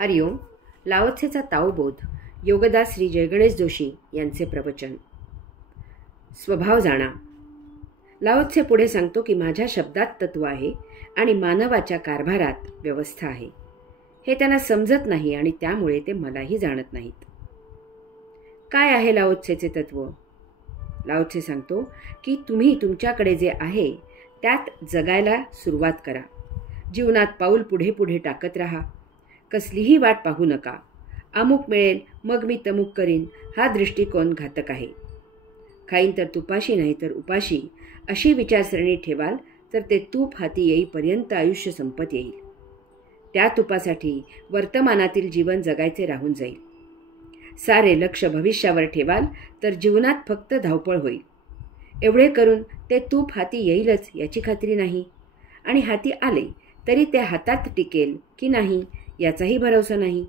हरिओम. लाओत्सेचा ताओबोध. योगदास श्री जयगणेश जोशी यांचे प्रवचन. स्वभाव जाणा. लाओत्से पुढे सांगतो की माझ्या शब्दात तत्व आहे आणि मानवाच्या कारभारात व्यवस्था आहे. हे त्यांना समजत नाही आणि त्यामुळे ते मलाही जाणत नाहीत. काय आहे लाओत्सेचे तत्व? लाओत्से सांगतो की तुम्ही तुमच्याकडे जे आहे त्यात जगायला सुरुवात करा. जीवनात पाऊल पुढे पुढे टाकत राहा. कसलीही वाट पाहू नका. अमुक मिळेल मग मी तमुक करीन हा दृष्टिकोन घातक आहे. खाईन तर तुपाशी नाही तर उपाशी अशी विचारसरणी ठेवाल तर ते तूप हाती येईपर्यंत आयुष्य संपत येईल. त्या तुपासाठी वर्तमानातील जीवन जगायचे राहून जाईल. सारे लक्ष भविष्यावर ठेवाल तर जीवनात फक्त धावपळ होईल. एवढे करून ते तूप हाती येईलच याची खात्री नाही आणि हाती आले तरी ते हातात टिकेल की नाही याचाही भरवसा नाही.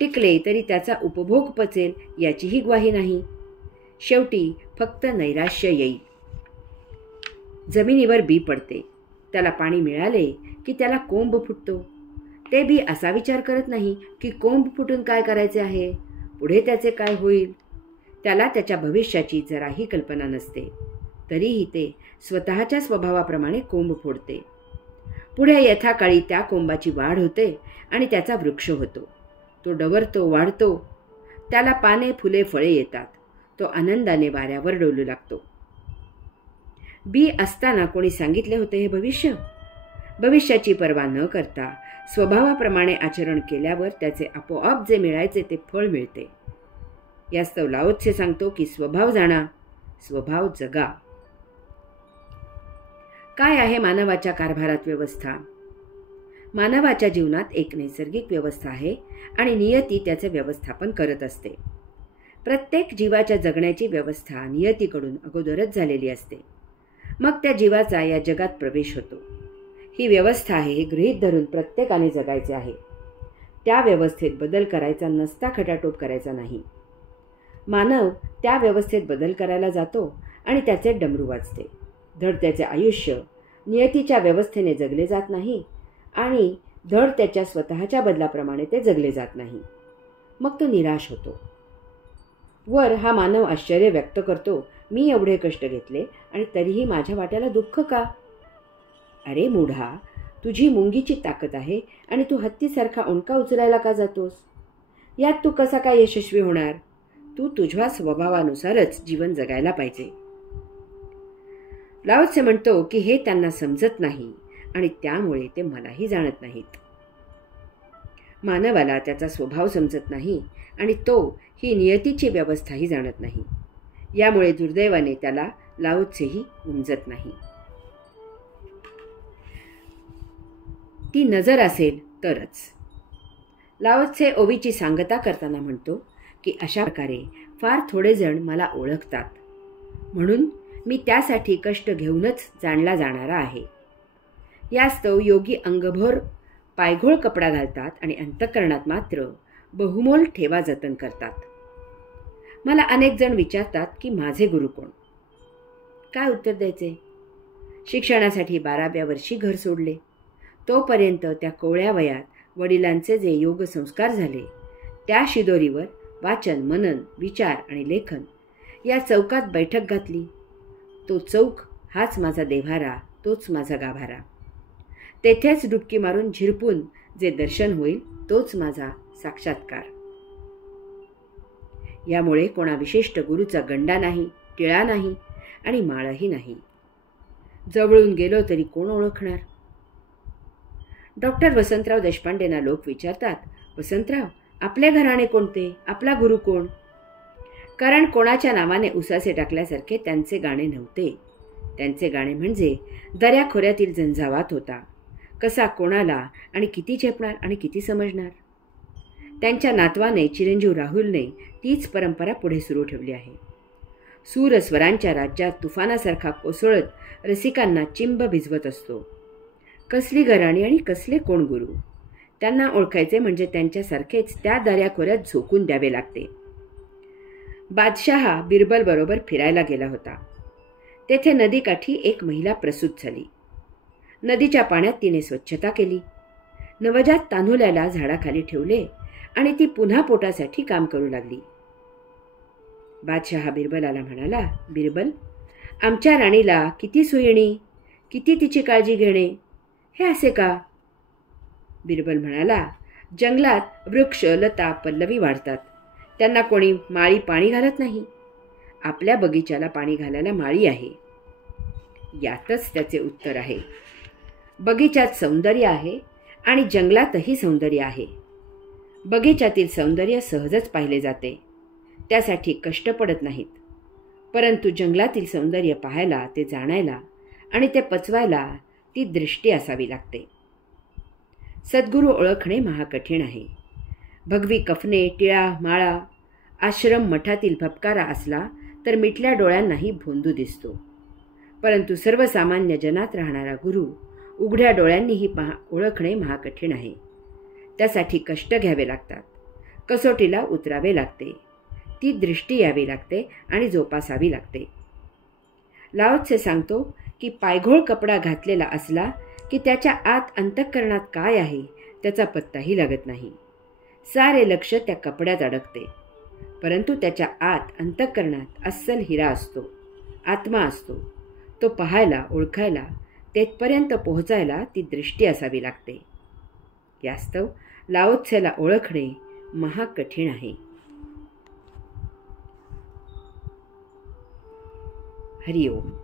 टिकले तरी त्याचा उपभोग पचेल याचीही ग्वाही नाही. शेवटी फक्त नैराश्य येईल. जमिनीवर बी पडते. त्याला पाणी मिळाले की त्याला कोंब फुटतो. ते बी असा विचार करत नाही की कोंब फुटून काय करायचे आहे, पुढे त्याचे काय होईल. त्याला त्याच्या भविष्याची जराही कल्पना नसते. तरीही ते स्वतःच्या स्वभावाप्रमाणे कोंब फोडते. पुढे यथाकाळी त्या कोंबाची वाढ होते आणि त्याचा वृक्ष होतो. तो डवरतो, वाढतो. त्याला पाने, फुले, फळे येतात. तो आनंदाने वाऱ्यावर डोलू लागतो. बी असताना कोणी सांगितले होते हे भविष्य? भविष्याची पर्वा न करता स्वभावाप्रमाणे आचरण केल्यावर त्याचे आपोआप जे मिळायचे ते फळ मिळते. यास्तव लाओत्से सांगतो की स्वभाव जाणा, स्वभाव जगा. काय आहे मानवाच्या कारभारात व्यवस्था? मानवाच्या जीवनात एक नैसर्गिक व्यवस्था आहे आणि नियती त्याचे व्यवस्थापन करत असते. प्रत्येक जीवाच्या जगण्याची व्यवस्था नियतीकडून अगोदरच झालेली असते. मग त्या जीवाचा या जगात प्रवेश होतो. ही व्यवस्था आहे हे गृहीत धरून प्रत्येकाने जगायचे आहे. त्या व्यवस्थेत बदल करायचा नसता खटाटोप करायचा नाही. मानव त्या व्यवस्थेत बदल करायला जातो आणि त्याचे डमरू वाजते. धड त्याचे आयुष्य नियतीच्या व्यवस्थेने जगले जात नाही आणि धड त्याच्या स्वतःच्या बदलाप्रमाणे ते जगले जात नाही. मग तो निराश होतो. वर हा मानव आश्चर्य व्यक्त करतो, मी एवढे कष्ट घेतले आणि तरीही माझ्या वाट्याला दुःख का? अरे मूढा, तुझी मुंगीची ताकद आहे आणि तू हत्तीसारखा ओंडका उचलायला का जातोस? यात तू कसा काय यशस्वी होणार? तू तुझ्या स्वभावानुसारच जीवन जगायला पाहिजे. लाओत्से म्हणतो की हे त्यांना समजत नाही आणि त्यामुळे ते मलाही जाणत नाहीत. मानवाला त्याचा स्वभाव समजत नाही आणि तो ही नियतीची व्यवस्थाही जाणत नाही. यामुळे दुर्दैवाने त्याला लाओत्सेही उमजत नाही. ती नजर असेल तरच. लाओत्से ओवीची सांगता करताना म्हणतो की अशा प्रकारे फार थोडे जण मला ओळखतात, म्हणून मी त्यासाठी कष्ट घेऊनच जाणला जाणारा आहे. यास्तव योगी अंगभर पायघोळ कपडा घालतात आणि अंतःकरणात मात्र बहुमोल ठेवा जतन करतात. मला अनेक जण विचारतात की माझे गुरु कोण? काय उत्तर द्यायचे? शिक्षणासाठी 12व्या वर्षी घर सोडले. तोपर्यंत त्या कोवळ्या वयात वडिलांचे जे योग संस्कार झाले त्या शिदोरीवर वाचन, मनन, विचार आणि लेखन या चौकात बैठक घातली. तो चौक हाच माझा देव्हारा, तोच माझा गाभारा. तेथेच डुबकी मारून झिरपून जे दर्शन होईल तोच माझा साक्षात्कार. यामुळे कोणा विशिष्ट गुरुचा गंडा नाही, टिळा नाही आणि माळही नाही. जवळून गेलो तरी कोण ओळखणार? डॉक्टर वसंतराव देशपांडेंना लोक विचारतात, वसंतराव आपले घराणे कोणते, आपला गुरु कोण? कारण कोणाच्या नावाने उसासे टाकल्यासारखे त्यांचे गाणे नव्हते. त्यांचे गाणे म्हणजे दऱ्याखोऱ्यातील झंझावात होता. कसा कोणाला आणि किती झेपणार आणि किती समजणार? त्यांच्या नातवाने चिरंजीव राहुलने तीच परंपरा पुढे सुरू ठेवली आहे. सूर स्वरांच्या राज्यात तुफानासारखा कोसळत रसिकांना चिंब भिजवत असतो. कसली घराणी आणि कसले कोण गुरु? त्यांना ओळखायचे म्हणजे त्यांच्यासारखेच त्या दऱ्याखोऱ्यात झोकून द्यावे लागते. बादशहा बिरबल बरोबर फिरायला गेला होता. तेथे नदीकाठी एक महिला प्रसूत झाली. नदीच्या पाण्यात तिने स्वच्छता केली. नवजात तान्हुल्याला झाडाखाली ठेवले आणि ती पुन्हा पोटासाठी काम करू लागली. बादशहा बिरबलाला म्हणाला, बिरबल, आमच्या राणीला किती सुयणी, किती तिची काळजी घेणे, हे असे का? बिरबल म्हणाला, जंगलात वृक्ष, लता, पल्लवी वाढतात. त्यांना कोणी माळी पाणी घालत नाही. आपल्या बगीच्याला पाणी घालायला माळी आहे. यातच त्याचे उत्तर आहे. बगीच्यात सौंदर्य आहे आणि जंगलातही सौंदर्य आहे. बगीच्यातील सौंदर्य सहजच पाहिले जाते. त्यासाठी कष्ट पडत नाहीत. परंतु जंगलातील सौंदर्य पाहायला, ते जाणायला आणि ते पचवायला ती दृष्टी असावी लागते. सद्गुरू ओळखणे महाकठीण आहे. भगवी कफने, टिळा, माळा, आश्रम, मठातील फपकारा असला तर मिटल्या डोळ्यांनाही भोंदू दिसतो. परंतु सर्वसामान्य जनात राहणारा गुरु उघड्या डोळ्यांनीही ओळखणे महाकठीण आहे. त्यासाठी कष्ट घ्यावे लागतात. कसोटीला उतरावे लागते. ती दृष्टी यावी लागते आणि जोपासावी लागते. लाओ त्से सांगतो की पायघोळ कपडा घातलेला असला की त्याच्या आत अंतःकरणात काय आहे त्याचा पत्ताही लागत नाही. सारे लक्ष त्या कपड्यात अडकते. परंतु त्याच्या आत अंतःकरणात अस्सल हिरा असतो, आत्मा असतो. तो पाहायला, ओळखायला, तेथपर्यंत पोहोचायला ती दृष्टी असावी लागते. यास्तव लाओ त्सेला ओळखणे महाकठीण आहे. हरिओम.